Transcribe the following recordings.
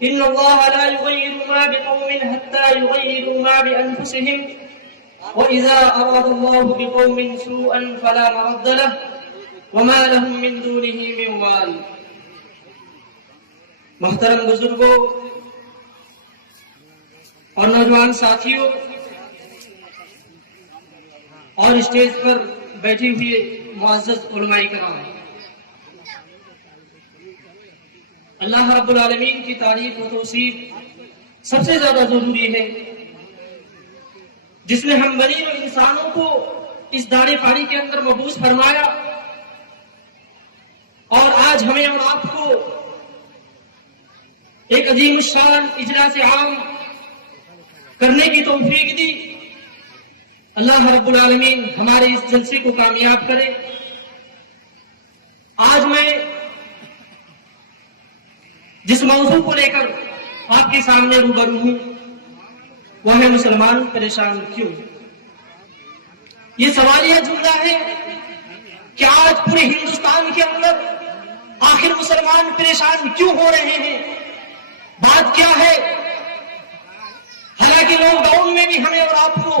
إن الله لا يغير ما بقوم حتى يغيروا ما بأنفسهم وإذا أراد الله بقوم سوءا فلا مرد له وما لهم من دونه من وال. محترم بزرگوں اور نوجوان ساتھیوں اور اسٹیج پر بیٹھے ہوئے معزز علماء کرام، اللہ رب العالمین کی تعریف و توصیف سب سے زیادہ ضروری ہے، جس نے ہم بنی اور انسانوں کو اس داڑے پانی کے اندر مبعوث فرمایا اور آج ہمیں اور آپ کو ایک عظیم الشان اجلاس عام کرنے کی توفیق دی۔ اللہ رب العالمین ہمارے اس جلسے کو کامیاب کرے۔ آج میں جس موضوع کو لے کر آپ کے سامنے روبرو ہوں وہ ہے مسلمان پریشان کیوں۔ یہ سوالیہ جملہ ہے کہ آج پورے ہندوستان کے اندر آخر مسلمان پریشان کیوں ہو رہے ہیں، بات کیا ہے؟ حالانکہ لاک ڈاؤن میں بھی ہمیں اور آپ کو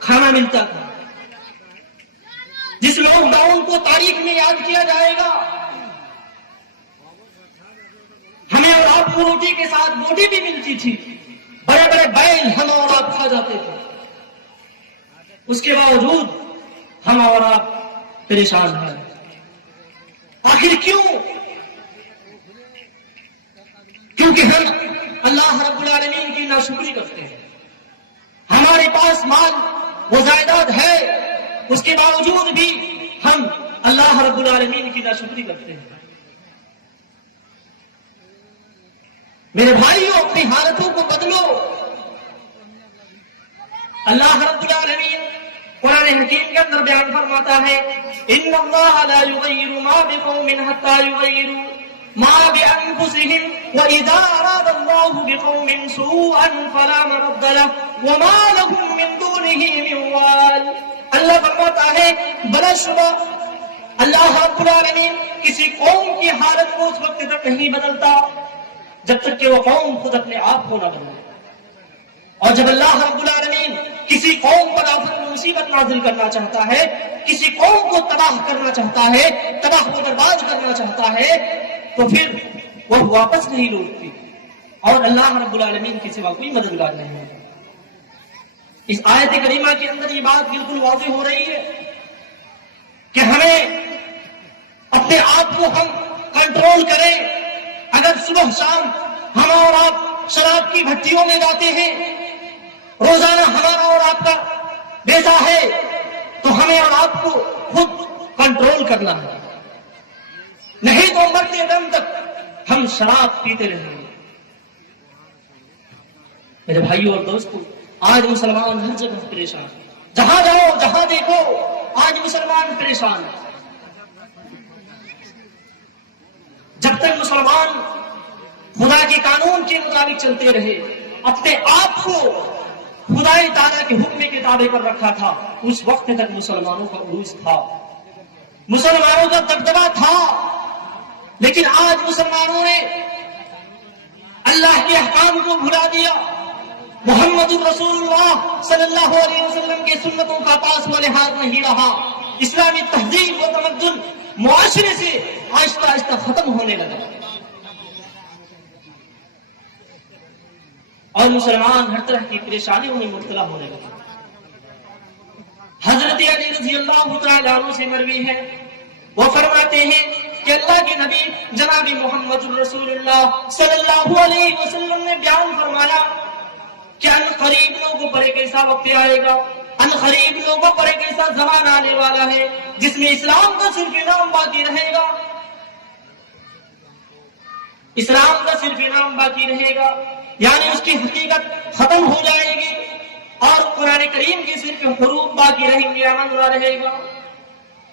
کھانا ملتا تھا، جس لاک ڈاؤن کو تاریخ میں یاد کیا جائے گا۔ ہمیں اور آپ کو روٹی کے ساتھ بوٹی بھی ملتی تھی، بڑے بڑے بیل ہم اور آپ کھا جاتے تھے، اس کے باوجود ہم اور آپ پریشان ہیں۔ آخر کیوں؟ کیونکہ ہم اللہ رب العالمین کی ناشکری کرتے ہیں۔ ہمارے پاس مال و جائیداد ہے، اس کے باوجود بھی ہم اللہ رب العالمین کی ناشکری کرتے ہیں۔ میرے بھائیوں، اپنی حالتوں کو بدلو۔ اللہ رب العالمین قرآن حکیم کے اندر بیان فرماتا ہے ان اللہ لا یغیر ما بقوم حتی یغیروا ما بانفسهم واذا اراد اللہ بقوم سوءا فلا مرد له وما لهم من دونه من وال۔ اللہ فرماتا ہے بلا شبہ اللہ رب العالمین کسی قوم کی حالت کو اس وقت تک نہیں بدلتا جب تک کہ وہ قوم خود اپنے آپ کو نہ بدلے، اور جب اللہ رب العالمین کسی قوم پر آفت مصیبت نازل کرنا چاہتا ہے، کسی قوم کو تباہ کرنا چاہتا ہے، تباہ و برباد کرنا چاہتا ہے، تو پھر وہ واپس نہیں لوٹتی، اور اللہ رب العالمین کے سوا کوئی مددگار نہیں ہے۔ اس آیت کریمہ کے اندر یہ بات بالکل واضح ہو رہی ہے کہ ہمیں اپنے آپ کو ہم کنٹرول کریں۔ اگر صبح شام ہم اور آپ شراب کی بھٹیوں میں جاتے ہیں، روزانہ ہمارا اور آپ کا بیٹا ہے، تو ہمیں اور آپ کو خود کنٹرول کرنا ہے، نہیں تو مرتے دم تک ہم شراب پیتے رہیں گے۔ میرے بھائیوں اور دوستوں، آج مسلمان ہر جگہ پریشان ہیں، جہاں جاؤ جہاں دیکھو آج مسلمان پریشان ہیں۔ جب تک مسلمان خدا کے قانون کے مطابق چلتے رہے، اپنے آپ کو خدائی تعالیٰ کے حکم کے تابع پر رکھا تھا، اس وقت تک مسلمانوں کا عروج تھا، مسلمانوں کا دبدبا تھا۔ لیکن آج مسلمانوں نے اللہ کے احکام کو بھلا دیا، محمد رسول اللہ صلی اللہ علیہ وسلم کے سنتوں کا پاس و لحاظ نہیں رہا، اسلامی تہذیب و تمدن معاشرے سے آہستہ آہستہ ختم ہونے لگا، اور مسلمان ہر طرح کی پریشانیوں میں مبتلا ہونے لگے۔ حضرت علی رضی اللہ تعالیٰ عنہ سے مروی ہے، وہ فرماتے ہیں کہ اللہ کے نبی جناب محمد رسول اللہ صلی اللہ علیہ وسلم نے بیان فرمایا کہ ان قریب لوگوں پر ایک ایسا وقت آئے گا، ان قریب لوگوں پر ایک ایسا زمان آنے والا ہے جس میں اسلام کا صرف نام باقی رہے گا، اسلام کا صرف نام باقی رہے گا، یعنی اس کی حقیقت ختم ہو جائے گی، اور قرآن کریم کی صرف حروف باقی رہیں گے، عمل رہے گا،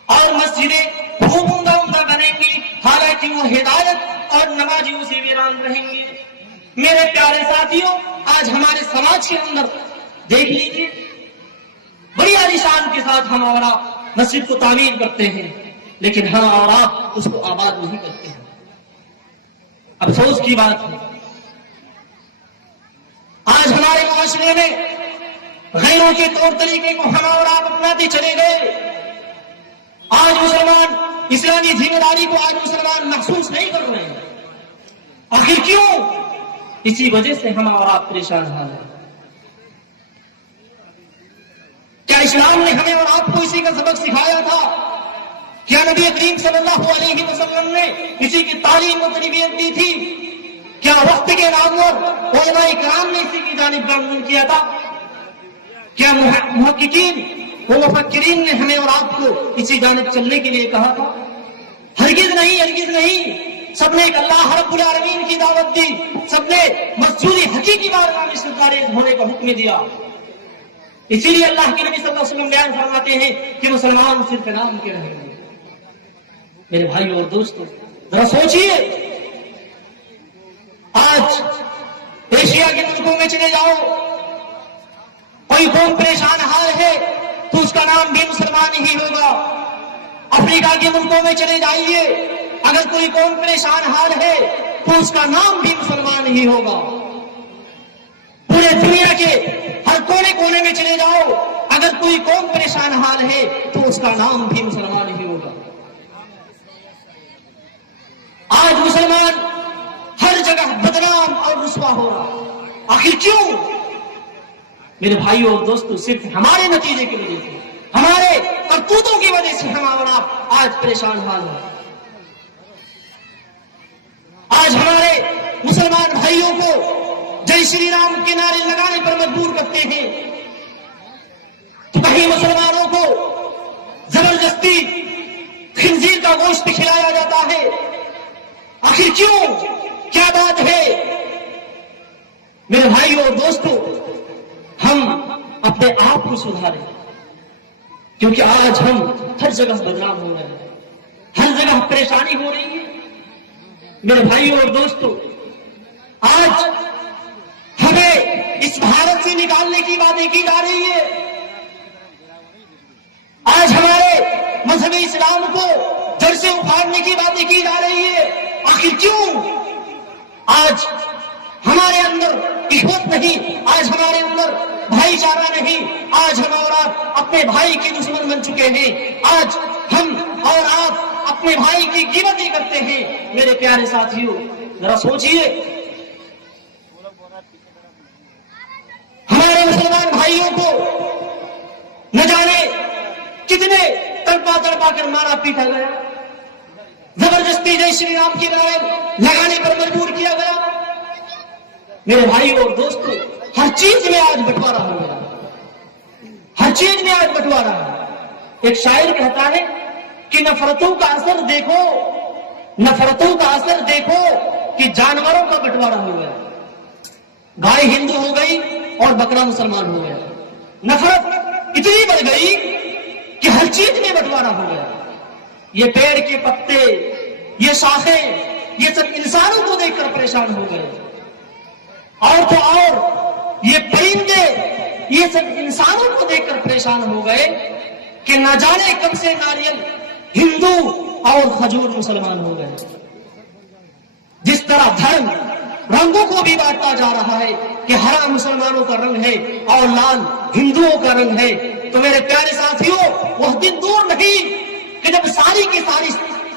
اور مسجدیں خوب عمدہ عمدہ بنیں گی، حالانکہ وہ ہدایت اور نمازیوں سے ویران رہیں گے۔ میرے پیارے ساتھیوں، آج ہمارے سماج کے اندر دیکھ لیجیے، بڑی عالیشان کے ساتھ ہم اور آپ مسجد کو تعمیر کرتے ہیں، لیکن ہم اور آپ اس کو آباد نہیں کرتے ہیں۔ افسوس کی بات ہے آج ہمارے معاشرے میں غیروں کے طور طریقے کو ہم اور آپ اپناتے چلے گئے. آج مسلمان اسلامی ذمہ داری کو آج مسلمان محسوس نہیں کر رہے ہیں. آخر کیوں؟ اسی وجہ سے ہم اور آپ پریشان حال ہیں. کیا اسلام نے ہمیں اور آپ کو اسی کا سبق سکھایا تھا؟ کیا نبی کریم صلی اللہ علیہ وسلم نے اسی کی تعلیم و تربیت دی تھی؟ کیا وقت کے نامور علماء کرام نے اسی کی جانب گامزن کیا تھا؟ کیا محققین و مفکرین نے ہمیں اور آپ کو اسی جانب چلنے کے لیے کہا تھا؟ ہرگز نہیں، ہرگز نہیں. سب نے ایک اللہ رب العالمین کی دعوت دی، سب نے مسجود حقیقی بارگاہ میں سرکارے ہونے کا حکم دیا. اسی لیے اللہ کے نبی صلی اللہ علیہ وسلم بیان فرماتے ہیں کہ مسلمان صرف نام کے رہیں گے. میرے بھائی اور دوستو، ذرا سوچئے، آج ایشیا کے ملکوں میں چلے جاؤ، کوئی قوم پریشان حال ہے تو اس کا نام بھی مسلمان ہی ہوگا. افریقہ کے ملکوں میں چلے جائیے، اگر کوئی قوم پریشان حال ہے تو اس کا نام بھی مسلمان ہی ہوگا. پورے دنیا کے ہر کونے کونے میں چلے جاؤ، اگر کوئی قوم پریشان حال ہے تو اس کا نام بھی مسلمان ہی ہوگا. آج مسلمان ہر جگہ بدنام اور رسوا ہو رہا. آخر کیوں؟ میرے بھائیوں اور دوستوں، صرف ہمارے نتیجے کی وجہ سے، ہمارے کرتوتوں کی وجہ سے ہم اور آپ آج پریشان حال ہیں. آج ہمارے مسلمان بھائیوں کو جے شری رام کے نعرے لگانے پر مجبور کرتے ہیں، تو کہیں مسلمانوں کو زبردستی خنزیر کا گوشت کھلایا جاتا ہے. آخر کیوں؟ کیا بات ہے؟ میرے بھائیوں اور دوستوں، ہم اپنے آپ کو سدھاریں، کیونکہ آج ہم ہر جگہ بدنام ہو رہے ہیں، ہر جگہ پریشانی ہو رہی ہے. میرے بھائیوں اور دوستوں، آج ہمیں اس بھارت سے نکالنے کی باتیں کی جا رہی ہے. آج ہمارے مذہب اسلام کو جڑ سے اکھاڑنے کی باتیں کی جا رہی ہے. آخر کیوں؟ آج ہمارے اندر اخوت نہیں، آج ہمارے اندر بھائی چارہ نہیں. آج ہم اور آپ اپنے بھائی کے دشمن بن چکے ہیں. آج ہم اور آپ اپنے بھائی کی غیبتیں کرتے ہیں. میرے پیارے ساتھیوں، ذرا سوچئے، ہمارے مسلمان بھائیوں کو نہ جانے کتنے تڑپا تڑپا کر مارا پیٹا گیا، زبردستی جے شری رام کی نعرے لگانے پر مجبور کیا گیا. میرے بھائی اور دوستوں، ہر چیز میں آج بٹوارا ہو گیا، ہر چیز میں آج بٹوارا ہے. ایک شاعر کہتا ہے کہ نفرتوں کا اثر دیکھو، نفرتوں کا اثر دیکھو کہ جانوروں کا بٹوارا ہو گیا. گائے ہندو ہو گئی اور بکرا مسلمان ہو گیا. نفرت اتنی بڑھ گئی کہ ہر چیز میں بٹوارا ہو گیا. یہ پیڑ کے پتے، یہ شاخیں، یہ سب انسانوں کو دیکھ کر پریشان ہو گئے. اور تو اور یہ پرندے، یہ سب انسانوں کو دیکھ کر پریشان ہو گئے کہ نہ جانے کب سے ناریل ہندو اور کھجور مسلمان ہو گئے. جس طرح دھرم رنگوں کو بھی بانٹتا جا رہا ہے کہ ہرا مسلمانوں کا رنگ ہے اور لال ہندوؤں کا رنگ ہے، تو میرے پیارے ساتھیوں، وہ دن دور نہیں کہ جب ساری کی ساری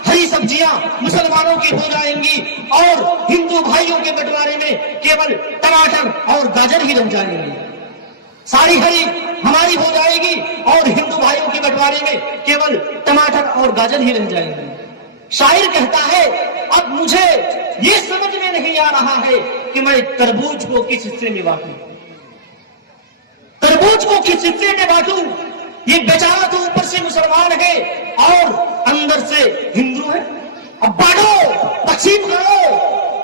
ہری سبزیاں مسلمانوں کی ہو جائیں گی اور ہندو بھائیوں کے بٹوارے میں کیول ٹماٹر اور گاجر ہی رہ جائیں گے. ساری ہری ہماری ہو جائے گی اور ہندو بھائیوں کے بٹوارے میں کیول ٹماٹر اور گاجر ہی رہ جائیں گے. شاعر کہتا ہے، اب مجھے یہ سمجھ میں نہیں آ رہا ہے کہ میں تربوز کو کس حصے میں بانٹوں، تربوز کو کس حصے میں بانٹوں. یہ بیچارہ تو اوپر سے مسلمان ہے اور اندر سے ہندو ہے. اب بانٹو، تقسیم کرو،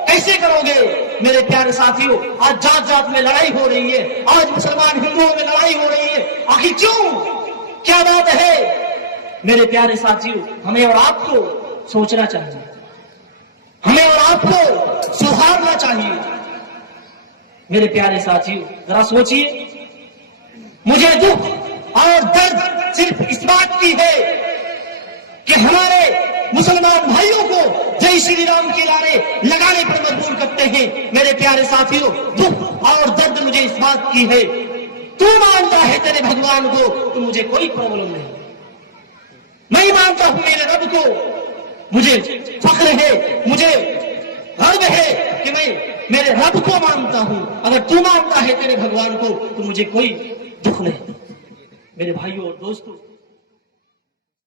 کیسے کرو گے؟ میرے پیارے ساتھیوں، آج جات جات میں لڑائی ہو رہی ہے، آج مسلمان ہندوؤں میں لڑائی ہو رہی ہے. آخر کیوں؟ کیا بات ہے؟ میرے پیارے ساتھیوں، ہمیں اور آپ کو سوچنا چاہیے، ہمیں اور آپ کو سدھارنا چاہیے. میرے پیارے ساتھیوں، ذرا سوچئے، مجھے دکھ اور درد صرف اس بات کی ہے کہ ہمارے مسلمان بھائیوں کو جے شری رام کے نعرے لگانے پر مجبور کرتے ہیں. میرے پیارے ساتھیوں، دکھ اور درد مجھے اس بات کی ہے تو مانتا ہے تیرے بھگوان کو تو مجھے کوئی پرابلم نہیں. میں مانتا ہوں میرے رب کو, مجھے فخر ہے, مجھے غرب ہے کہ میں میرے رب کو مانتا ہوں. اگر تو مانتا ہے تیرے بھگوان کو تو مجھے کوئی دکھ نہیں. میرے بھائیوں اور دوستوں,